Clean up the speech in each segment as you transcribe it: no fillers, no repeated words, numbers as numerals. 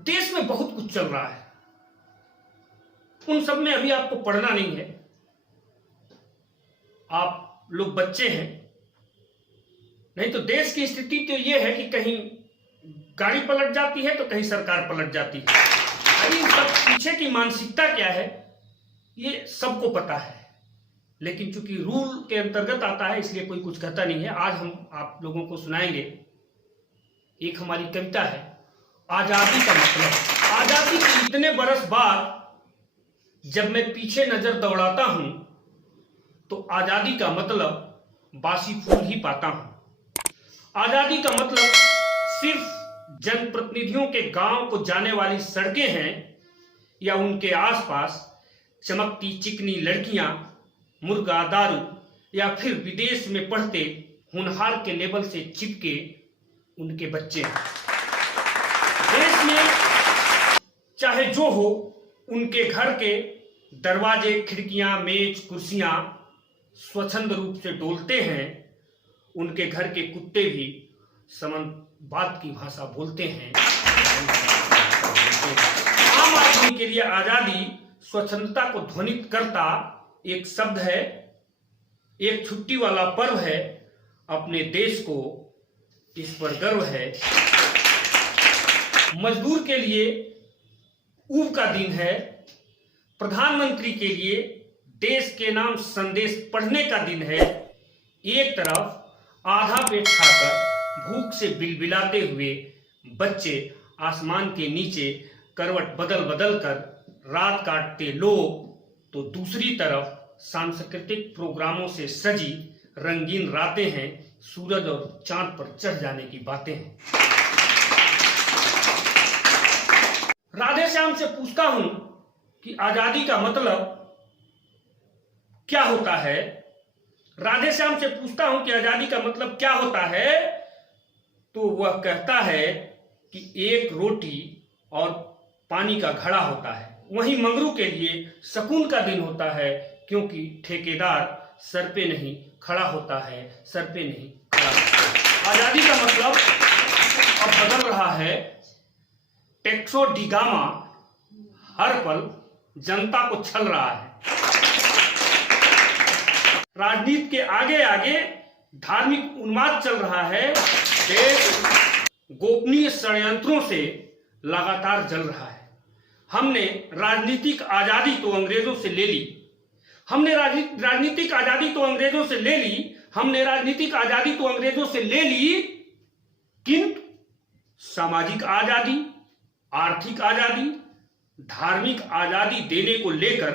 देश में बहुत कुछ चल रहा है, उन सब में अभी आपको पढ़ना नहीं है। आप लोग बच्चे हैं, नहीं तो देश की स्थिति तो यह है कि कहीं गाड़ी पलट जाती है तो कहीं सरकार पलट जाती है। अरे इन सब पीछे की मानसिकता क्या है ये सबको पता है, लेकिन चूंकि रूल के अंतर्गत आता है इसलिए कोई कुछ कहता नहीं है। आज हम आप लोगों को सुनाएंगे, एक हमारी कविता है आजादी का मतलब। आजादी के इतने बरस बाद जब मैं पीछे नजर दौड़ाता हूं तो आजादी का मतलब बासी फूल ही पाता हूं। आजादी का मतलब सिर्फ जनप्रतिनिधियों के गांव को जाने वाली सड़कें हैं या उनके आसपास चमकती चिकनी लड़कियां, मुर्गा दारू या फिर विदेश में पढ़ते होनहार के लेवल से चिपके उनके बच्चे। देश में चाहे जो हो, उनके घर के दरवाजे, खिड़कियां, मेज, कुर्सियां स्वच्छंद रूप से डोलते हैं। उनके घर के कुत्ते भी समन्वयवाद की भाषा बोलते हैं। आम आदमी के लिए आजादी स्वच्छंदता को ध्वनित करता एक शब्द है, एक छुट्टी वाला पर्व है। अपने देश को इस पर गर्व है। मजदूर के लिए ऊब का दिन है। प्रधानमंत्री के लिए देश के नाम संदेश पढ़ने का दिन है। एक तरफ आधा पेट खाकर भूख से बिलबिलाते हुए बच्चे आसमान के नीचे करवट बदल बदल कर रात काटते लोग, तो दूसरी तरफ सांस्कृतिक प्रोग्रामों से सजी रंगीन रातें हैं। सूरज और चांद पर चढ़ जाने की बातें हैं। राधे श्याम से पूछता हूं कि आजादी का मतलब क्या होता है। राधे श्याम से पूछता हूं कि आजादी का मतलब क्या होता है, तो वह कहता है कि एक रोटी और पानी का घड़ा होता है। वहीं मंगरू के लिए सुकून का दिन होता है, क्योंकि ठेकेदार सर पे नहीं खड़ा होता है, सर पे नहीं खड़ा होता है। आजादी का मतलब अब बदल रहा है। टैक्सो डिगामा हर पल जनता को छल रहा है। राजनीति के आगे आगे धार्मिक उन्माद चल रहा है। देश गोपनीय षड्यंत्रों से लगातार जल रहा है। हमने राजनीतिक आजादी तो अंग्रेजों से ले ली। हमने राजनीतिक आजादी तो अंग्रेजों से ले ली। हमने राजनीतिक आजादी तो अंग्रेजों से ले ली, किंतु सामाजिक आजादी, आर्थिक आजादी, धार्मिक आजादी देने को लेकर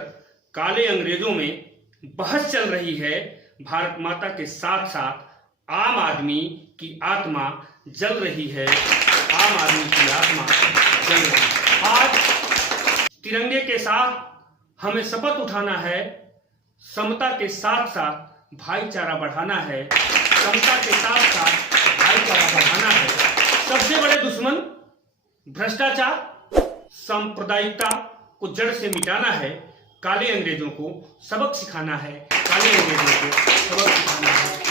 काले अंग्रेजों में बहस चल रही है। भारत माता के साथ साथ आम आदमी की आत्मा जल रही है। आम आदमी की आत्मा जल रही है। आज तिरंगे के साथ हमें शपथ उठाना है। समता के साथ साथ भाईचारा बढ़ाना है। समता के साथ साथ भाईचारा बढ़ाना है। सबसे बड़े दुश्मन भ्रष्टाचार, सांप्रदायिकता को जड़ से मिटाना है। काले अंग्रेजों को सबक सिखाना है। काले अंग्रेजों को सबक सिखाना है।